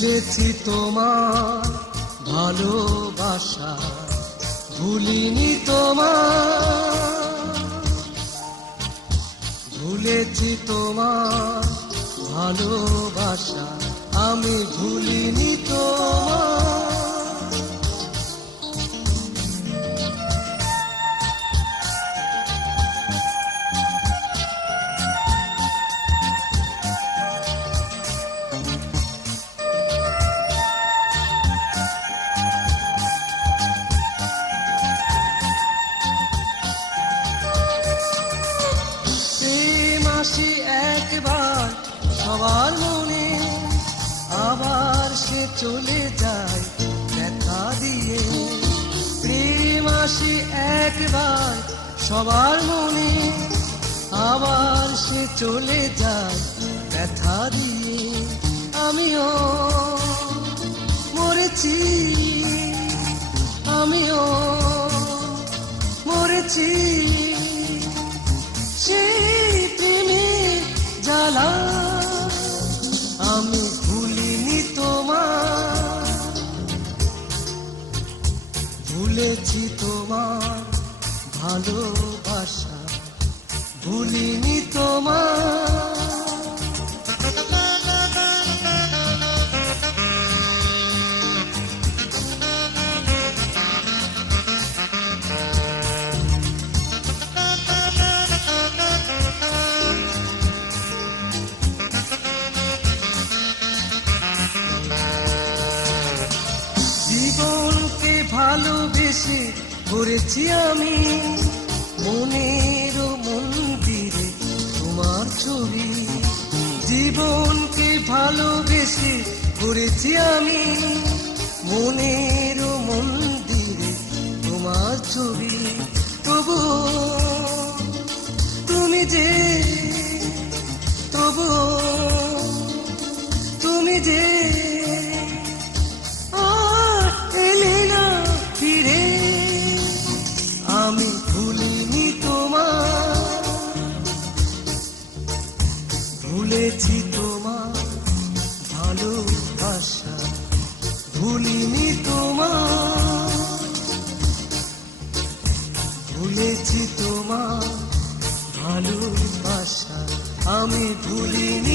ভুলেছি তোমার ভালোবাসা ভুলিনি তোমার। ভুলেছি তোমার ভালোবাসা আমি ভুলিনি আসি একবার, সবার মনে আবার সে চলে যায় দেখা দিয়ে। প্রেম আসি একবার, সবার মনে আবার সে চলে যায় ব্যথা দিয়ে। আমিও মরেছি আমিও মরেছি। ভুলেছি তোমার ভালোবাসা ভুলিনি তোমার। জীবনকে ভালোবেসে করেছি আমি মনের মন্দিরে তোমার ছবি। জীবনকে ভালোবেসে করেছি আমি মনের মন্দিরে তোমার ছবি। তবু তুমি যে, তবু তুমি যে ভুলেছি তোমার ভালোবাসা ভুলিনি তোমার। ভুলেছি তোমার ভালোবাসা আমি ভুলিনি